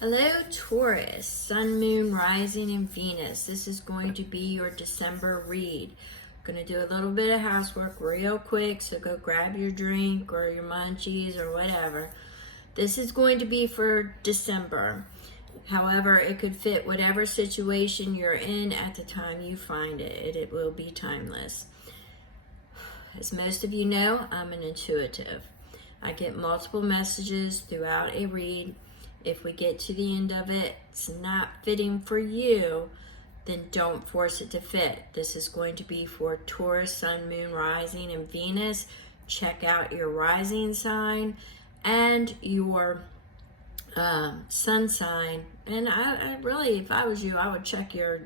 Hello Taurus, Sun, Moon, Rising, and Venus. This is going to be your December read. I'm going to do a little bit of housework real quick, so go grab your drink or your munchies or whatever. This is going to be for December. However, it could fit whatever situation you're in at the time you find it. It will be timeless. As most of you know, I'm an intuitive. I get multiple messages throughout a read. If we get to the end of it, it's not fitting for you, then don't force it to fit. This is going to be for Taurus, Sun, Moon, Rising, and Venus. Check out your rising sign and your sun sign. And I really, if I was you, I would check your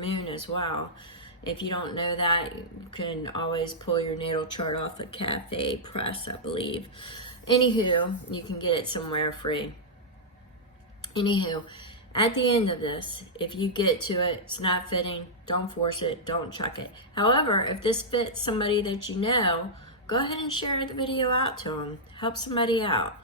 moon as well. If you don't know that, you can always pull your natal chart off the Cafe Press, I believe. Anywho, you can get it somewhere free. Anywho, at the end of this, if you get to it, it's not fitting, don't force it, don't chuck it. However, if this fits somebody that you know, go ahead and share the video out to them. Help somebody out.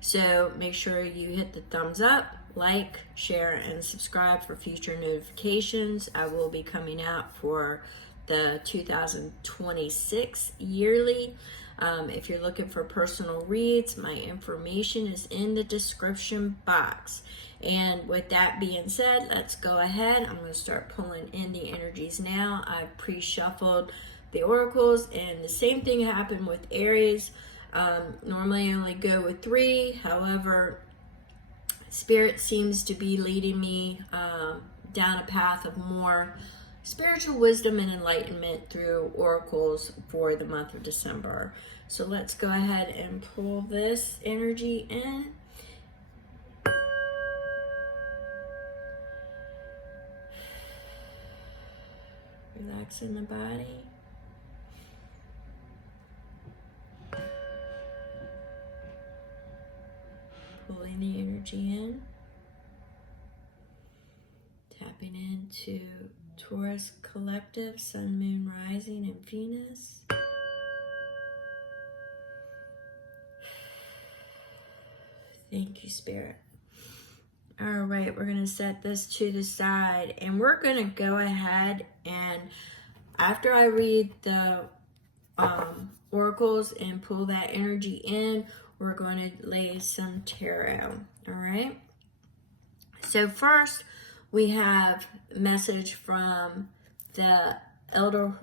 So make sure you hit the thumbs up, like, share, and subscribe for future notifications. I will be coming out for the 2026 yearly. If you're looking for personal reads, my information is in the description box. And with that being said, let's go ahead. I'm going to start pulling in the energies now. I've pre-shuffled the oracles, and the same thing happened with Aries. Normally I only go with 3. However, Spirit seems to be leading me down a path of more spiritual wisdom and enlightenment through oracles for the month of December. So let's go ahead and pull this energy in. Relaxing the body. Pulling the energy in. Tapping into Taurus Collective, Sun, Moon, Rising, and Venus. Thank you, Spirit. All right, we're going to set this to the side, and we're going to go ahead and after I read the oracles and pull that energy in, we're going to lay some tarot. All right. So first, we have a message from the elder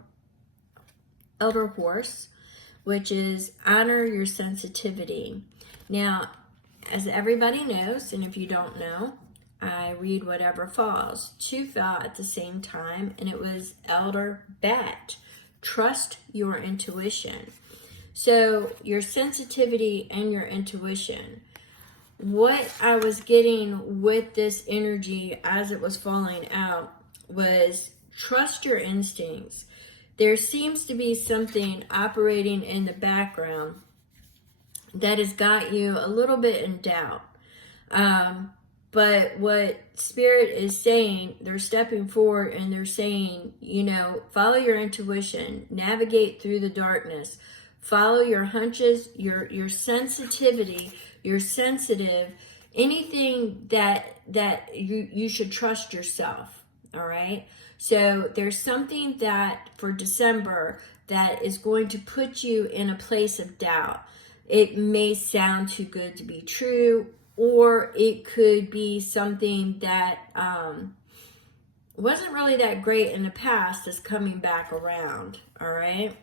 horse, which is honor your sensitivity. Now, as everybody knows, and if you don't know, I read whatever falls. 2 fell at the same time, and it was Elder Bat. Trust your intuition. So your sensitivity and your intuition. What I was getting with this energy as it was falling out was trust your instincts. There seems to be something operating in the background that has got you a little bit in doubt. But what Spirit is saying, they're stepping forward and they're saying, follow your intuition, navigate through the darkness, follow your hunches, your sensitivity, you're sensitive, anything that you should trust yourself, all right? So there's something that for December that is going to put you in a place of doubt. It may sound too good to be true, or it could be something that wasn't really that great in the past is coming back around, all right?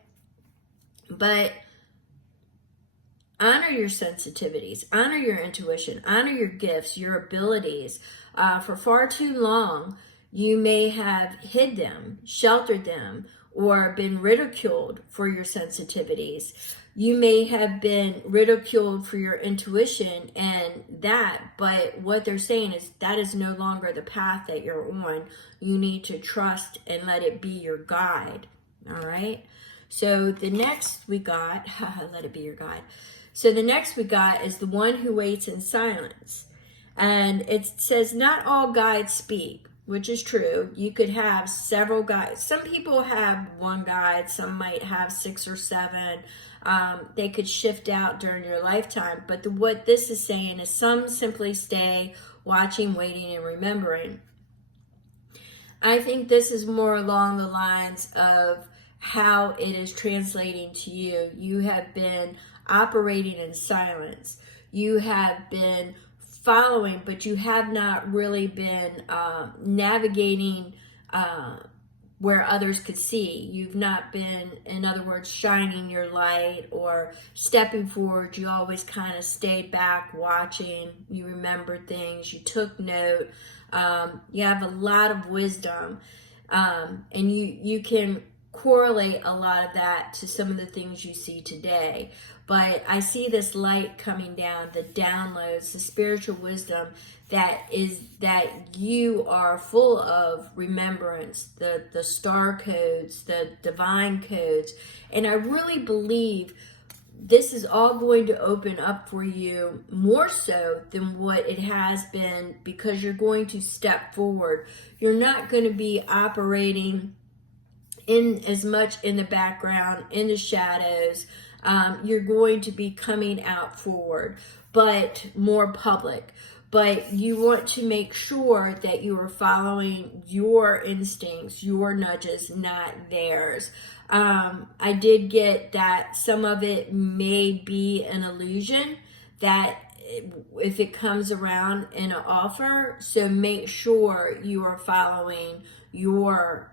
But honor your sensitivities, honor your intuition, honor your gifts, your abilities. For far too long, you may have hid them, sheltered them, or been ridiculed for your sensitivities. You may have been ridiculed for your intuition and that, but what they're saying is that is no longer the path that you're on. You need to trust and let it be your guide, all right? So the next we got, let it be your guide. So the next we got is the one who waits in silence. And it says, not all guides speak, which is true. You could have several guides. Some people have one guide, some might have 6 or 7. They could shift out during your lifetime. But what this is saying is some simply stay watching, waiting, and remembering. I think this is more along the lines of how it is translating to you. You have been operating in silence. You have been following, but you have not really been navigating where others could see. You've not been, in other words, shining your light or stepping forward. You always kind of stayed back watching. You remembered things. You took note. You have a lot of wisdom, and you can correlate a lot of that to some of the things you see today. But I see this light coming down, the downloads, the spiritual wisdom that you are full of remembrance, the star codes, the divine codes. And I really believe this is all going to open up for you more so than what it has been, because you're going to step forward. You're not going to be operating in as much in the background, in the shadows. You're going to be coming out forward, but more public. But you want to make sure that you are following your instincts, your nudges, not theirs. I did get that some of it may be an illusion, that if it comes around in an offer, so make sure you are following your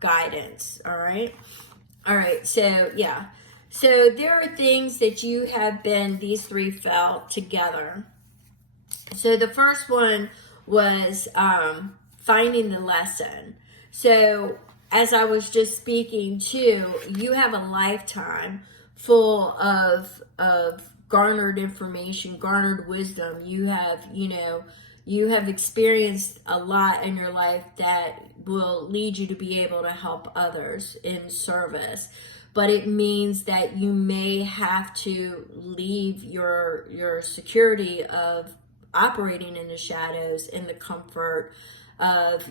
guidance. All right, so yeah, so there are things that you have been, these three felt together. So the first one was finding the lesson. So as I was just speaking to, you have a lifetime full of garnered information, garnered wisdom. You have experienced a lot in your life that will lead you to be able to help others in service. But it means that you may have to leave your security of operating in the shadows, in the comfort of,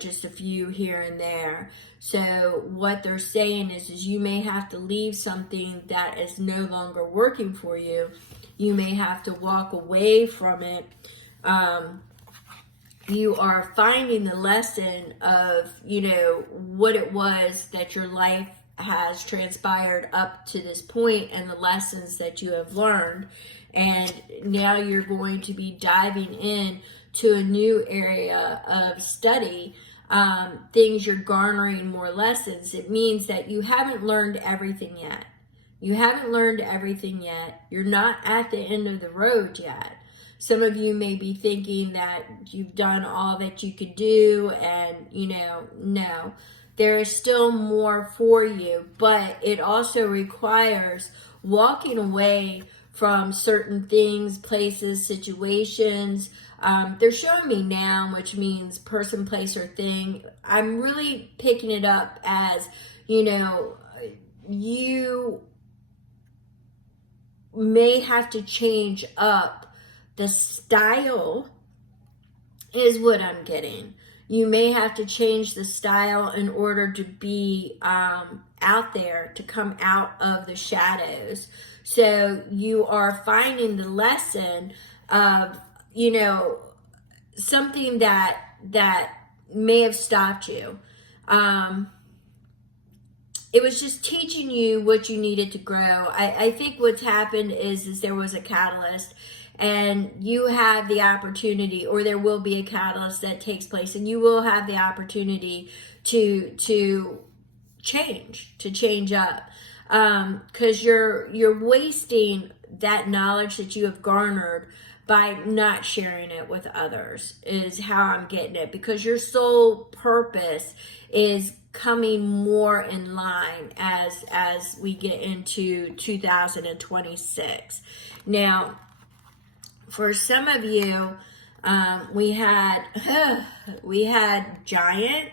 just a few here and there. So what they're saying is you may have to leave something that is no longer working for you. You may have to walk away from it. You are finding the lesson of, what it was that your life has transpired up to this point and the lessons that you have learned. And now you're going to be diving in to a new area of study, things you're garnering more lessons. It means that you haven't learned everything yet. You're not at the end of the road yet. Some of you may be thinking that you've done all that you could do, and, no. There is still more for you, but it also requires walking away from certain things, places, situations. They're showing me now, which means person, place, or thing. I'm really picking it up as, you may have to change up the style, is what I'm getting. You may have to change the style in order to be out there, to come out of the shadows. So you are finding the lesson of, something that may have stopped you. It was just teaching you what you needed to grow. I think what's happened is there was a catalyst, and you have the opportunity, or there will be a catalyst that takes place, and you will have the opportunity to change up. Because you're wasting that knowledge that you have garnered by not sharing it with others, is how I'm getting it, because your sole purpose is coming more in line as we get into 2026. Now, for some of you, we had giant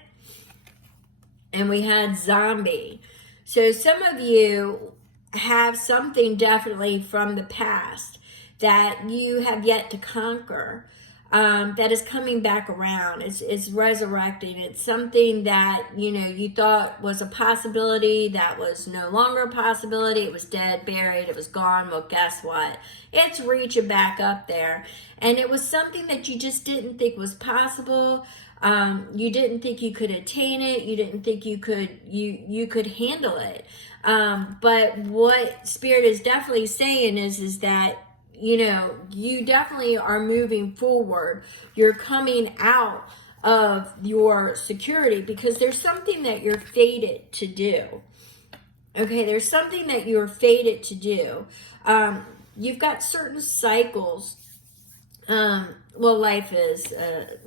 and we had zombie. So some of you have something definitely from the past that you have yet to conquer. that is coming back around. It's resurrecting. It's something that, you know, you thought was a possibility that was no longer a possibility. It was dead, buried, it was gone. Well, guess what? It's reaching back up there. And it was something that you just didn't think was possible. You didn't think you could attain it. You didn't think you could handle it. But what Spirit is definitely saying is that, you know, you definitely are moving forward. You're coming out of your security because there's something that you're fated to do. Okay, there's something that you're fated to do. You've got certain cycles. Well, life is,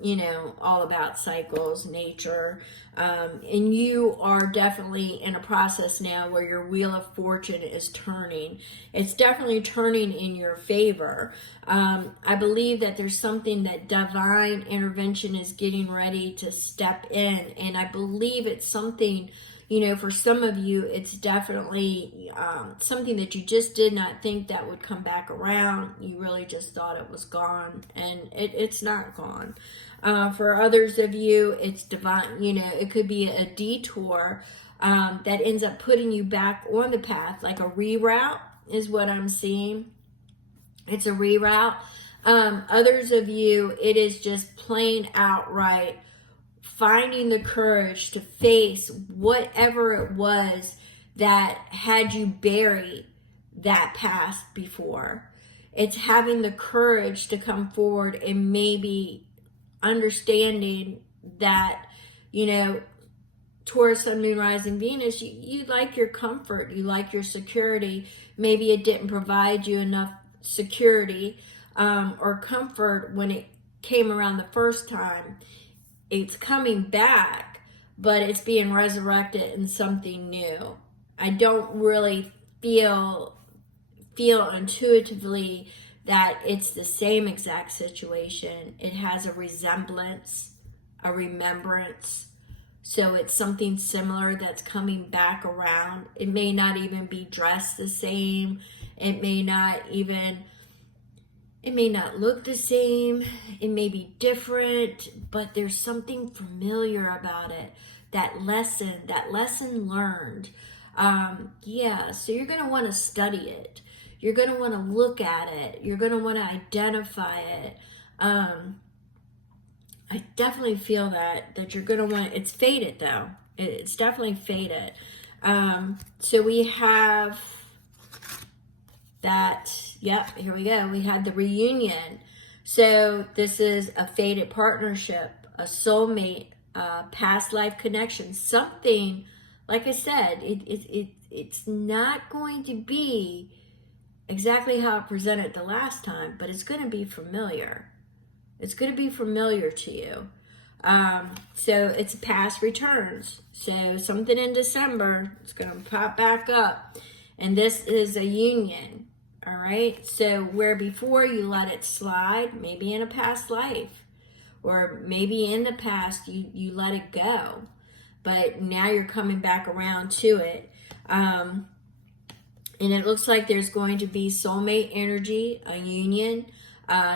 you know, all about cycles, nature, and you are definitely in a process now where your wheel of fortune is turning. It's definitely turning in your favor. I believe that there's something that divine intervention is getting ready to step in, and I believe it's something, you know, for some of you, it's definitely something that you just did not think that would come back around. You really just thought it was gone, and it's not gone. For others of you, it's divine. You know, it could be a detour that ends up putting you back on the path, like a reroute is what I'm seeing. It's a reroute. Others of you, it is just plain outright finding the courage to face whatever it was that had you bury that past before. It's having the courage to come forward and maybe understanding that, you know, Taurus, Sun, Moon, Rising, Venus, you like your comfort, you like your security. Maybe it didn't provide you enough security or comfort when it came around the first time. It's coming back, but it's being resurrected in something new. I don't really feel intuitively that it's the same exact situation. It has a resemblance, a remembrance. So it's something similar that's coming back around. It may not even be dressed the same. It may not look the same. It may be different, but there's something familiar about it. That lesson learned. So you're going to want to study it. You're going to want to look at it. You're going to want to identify it. I definitely feel that you're going to want, it's fated though. It's definitely fated. So we have that, yep, here we go. We had the reunion. So this is a fated partnership, a soulmate, past life connection, something, like I said, it's not going to be exactly how it presented the last time, but it's going to be familiar. It's going to be familiar to you. So it's past returns. So something in December, it's going to pop back up. And this is a union. All right. So where before you let it slide, maybe in a past life, or maybe in the past you let it go, but now you're coming back around to it. And it looks like there's going to be soulmate energy, a union,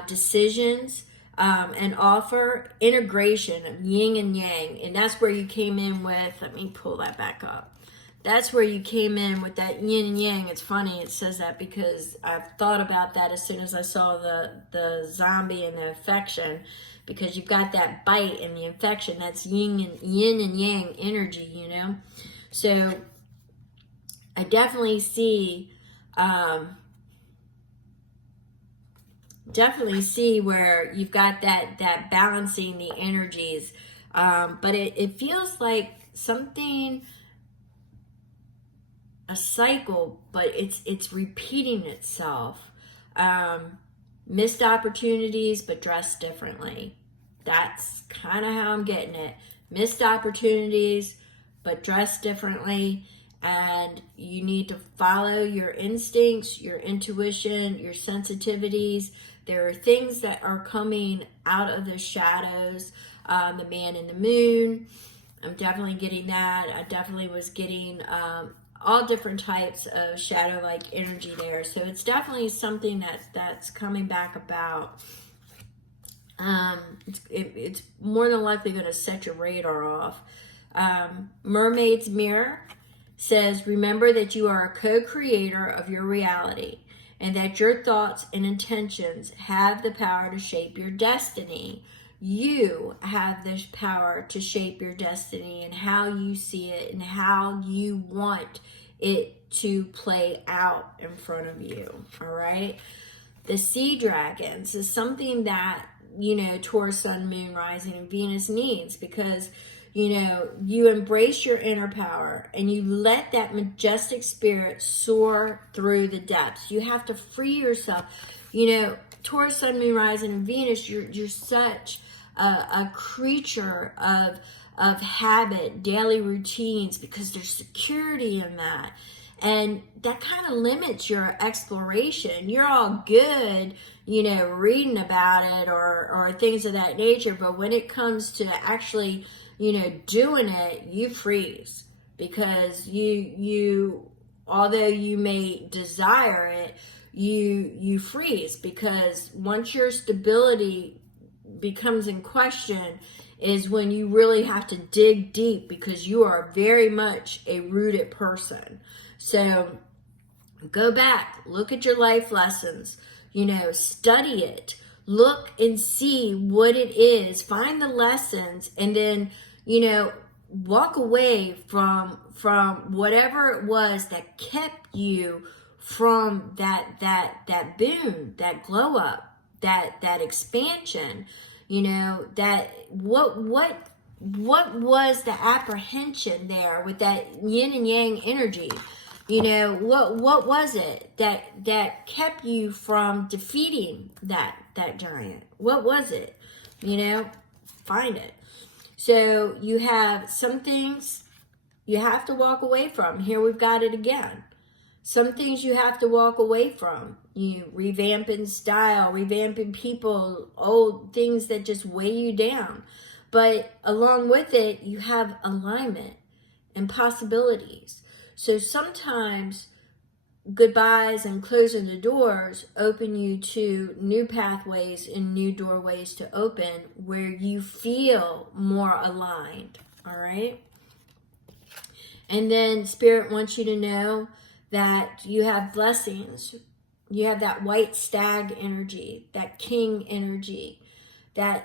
decisions, an offer, integration of yin and yang. And that's where you came in with, let me pull that back up. That's where you came in with that yin and yang. It's funny it says that because I've thought about that as soon as I saw the zombie and the infection, because you've got that bite and the infection. That's yin and yang energy, you know. So I definitely see where you've got that balancing the energies, but it feels like something, a cycle, but it's repeating itself. Missed opportunities, but dressed differently. That's kind of how I'm getting it. Missed opportunities, but dressed differently. And you need to follow your instincts, your intuition, your sensitivities. There are things that are coming out of the shadows. The man in the moon, I'm definitely getting that. I definitely was getting all different types of shadow-like energy there. So it's definitely something that's coming back about. It's more than likely going to set your radar off. Mermaid's Mirror says, remember that you are a co-creator of your reality and that your thoughts and intentions have the power to shape your destiny. You have this power to shape your destiny and how you see it and how you want it to play out in front of you. All right. The Sea Dragons is something that, you know, Taurus, Sun, Moon, Rising, and Venus needs, because, you know, you embrace your inner power and you let that majestic spirit soar through the depths. You have to free yourself. You know, Taurus, Sun, Moon, Rising, and Venus, you're such a creature of habit, daily routines, because there's security in that. And that kind of limits your exploration. You're all good, you know, reading about it or things of that nature. But when it comes to actually, you know, doing it, you freeze, because you although you may desire it, you freeze, because once your stability becomes in question is when you really have to dig deep, because you are very much a rooted person. So go back, look at your life lessons, you know, study it, look and see what it is, find the lessons, and then, you know, walk away from whatever it was that kept you from that boom, that glow up, that expansion. You know, that what was the apprehension there with that yin and yang energy? You know, what was it that kept you from defeating that giant? What was it? You know, find it. So you have some things you have to walk away from. Here we've got it again. Some things you have to walk away from. You revamping style, revamping people, old things that just weigh you down. But along with it, you have alignment and possibilities. So sometimes goodbyes and closing the doors open you to new pathways and new doorways to open where you feel more aligned. All right. And then Spirit wants you to know that you have blessings. You have that white stag energy, that king energy, that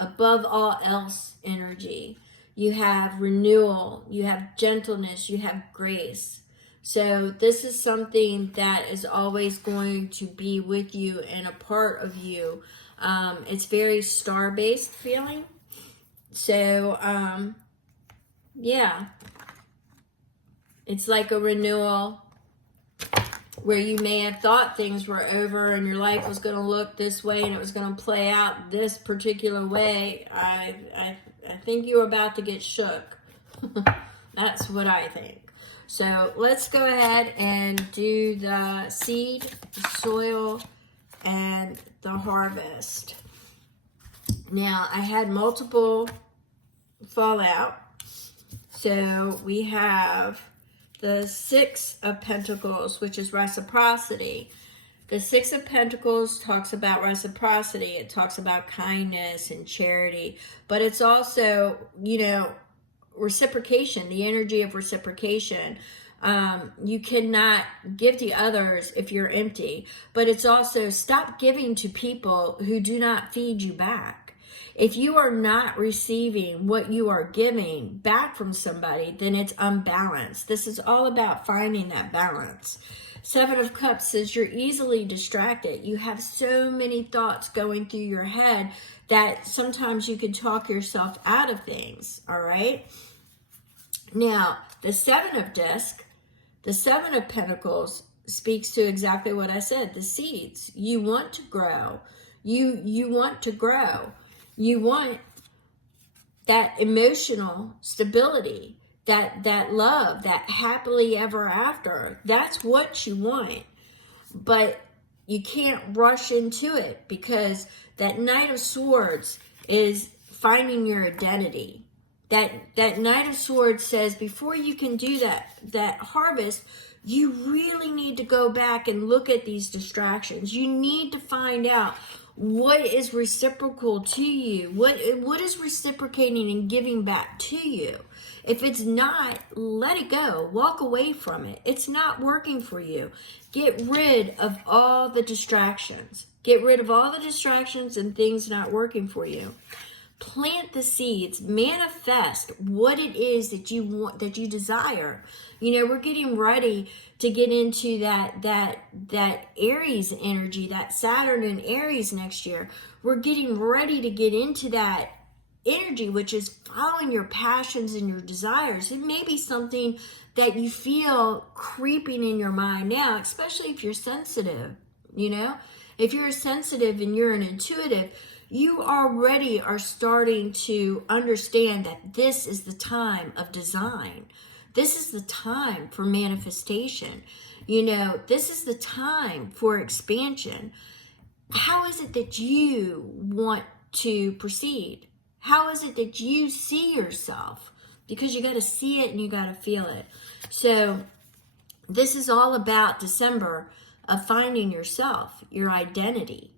above all else energy. You have renewal, you have gentleness, you have grace. So this is something that is always going to be with you and a part of you. It's very star-based feeling. So, yeah. It's like a renewal where you may have thought things were over and your life was going to look this way and it was going to play out this particular way. I think you're about to get shook. That's what I think. So let's go ahead and do the seed, the soil, and the harvest. Now, I had multiple fallout. So we have the Six of Pentacles, which is reciprocity. The Six of Pentacles talks about reciprocity. It talks about kindness and charity. But it's also, you know, reciprocation, the energy of reciprocation. You cannot give to others if you're empty. But it's also stop giving to people who do not feed you back. If you are not receiving what you are giving back from somebody, then it's unbalanced. This is all about finding that balance. Seven of Cups says you're easily distracted. You have so many thoughts going through your head that sometimes you can talk yourself out of things, all right? Now, the Seven of Disc, the Seven of Pentacles speaks to exactly what I said, the seeds. You want to grow. You want to grow. You want that emotional stability, that love, that happily ever after. That's what you want. But you can't rush into it, because that Knight of Swords is finding your identity. That Knight of Swords says before you can do that harvest, you really need to go back and look at these distractions. You need to find out What is reciprocal to you? What is reciprocating and giving back to you? If it's not, let it go. Walk away from it. It's not working for you. Get rid of all the distractions. Get rid of all the distractions and things not working for you. Plant the seeds. Manifest what it is that you want, that you desire. You know, we're getting ready to get into that Aries energy, that Saturn in Aries next year. We're getting ready to get into that energy, which is following your passions and your desires. It may be something that you feel creeping in your mind now, especially if you're sensitive. You know, if you're sensitive and you're an intuitive, you already are starting to understand that this is the time of design. This is the time for manifestation. You know, this is the time for expansion. How is it that you want to proceed? How is it that you see yourself? Because you got to see it and you got to feel it. So this is all about December of finding yourself, your identity.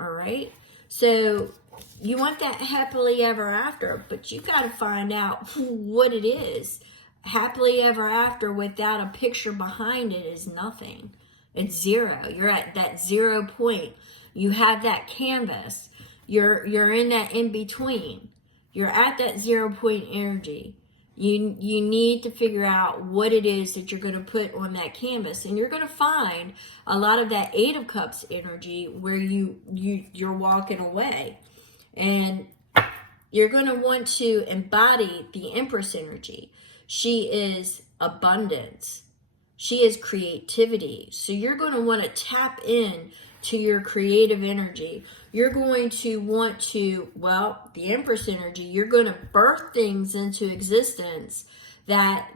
All right? So you want that happily ever after, but you got to find out what it is. Happily ever after without a picture behind it is nothing. It's zero. You're at that 0 point. You have that canvas. You're in that in between. You're at that 0 point energy. You need to figure out what it is that you're going to put on that canvas, and you're going to find a lot of that 8 of Cups energy where you're walking away, and you're going to want to embody the Empress energy. She is abundance. She is creativity. So you're going to want to tap in to your creative energy. You're going to want to, well, the Empress energy, you're going to birth things into existence that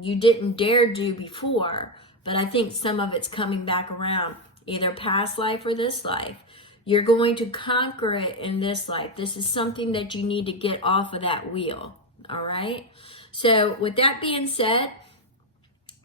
you didn't dare do before. But I think some of it's coming back around, either past life or this life. You're going to conquer it in this life. This is something that you need to get off of that wheel. All right? So with that being said,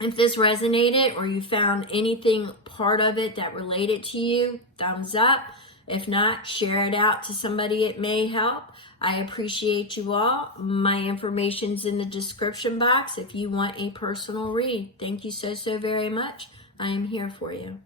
if this resonated or you found anything part of it that related to you, thumbs up. If not, share it out to somebody it may help. I appreciate you all. My information's in the description box if you want a personal read. Thank you so very much. I am here for you.